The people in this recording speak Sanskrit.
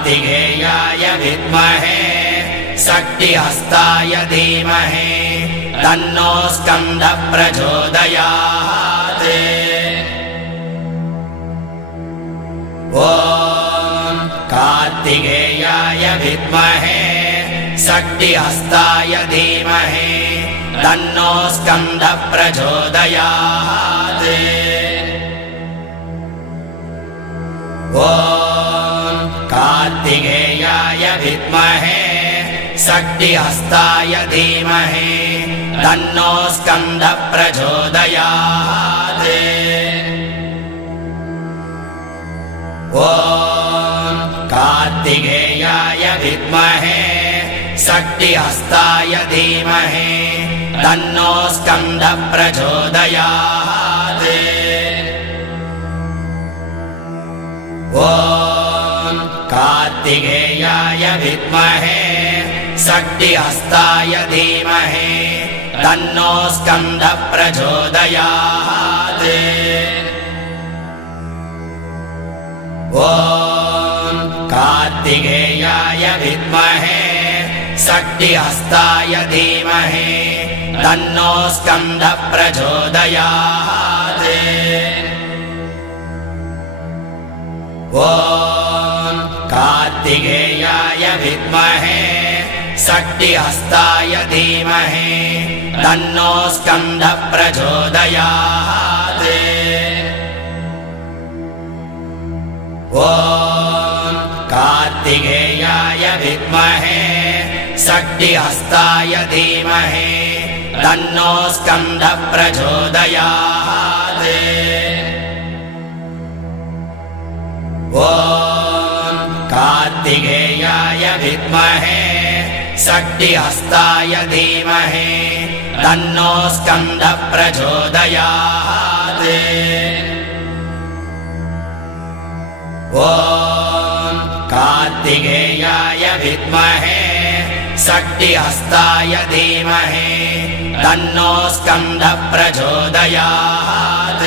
कार्तिकेयाय विद्महे शक्तिहस्ताय धीमहि तन्नो स्कन्दः प्रचोदयात् ॐ कार्तिकेयाय विद्महे शक्तिहस्ताय धीमहि तन्नो स्कन्दः प्रचोदयात् कार्तिकेयाय विद्महे शक्तिहस्ताय धीमहि तन्नो स्कन्दः प्रचोदयात् ॐ कार्तिकेयाय विद्महे शक्तिहस्ताय धीमहि तन्नो स्कन्दः प्रचोदयात् कार्तिकेयाय विद्महे शक्तिहस्ताय धीमहि तन्नो स्कन्दः प्रचोदयात् ॐ कार्तिकेयाय विद्महे शक्तिहस्ताय धीमहि तन्नो स्कन्दः प्रचोदयात् ॐ कार्तिकेयाय विद्महे शक्तिहस्ताय धीमहि तन्नो स्कन्दः प्रचोदयात् ॐ कार्तिकेयाय विद्महे शक्तिहस्ताय धीमहि तन्नो स्कन्दः प्रचोदयात् कार्तिकेयाय विद्महे शक्तिहस्ताय धीमहि तन्नो स्कन्दः प्रचोदयात् ॐ कार्तिकेयाय विद्महे शक्तिहस्ताय धीमहि तन्नो स्कन्दः प्रचोदयात्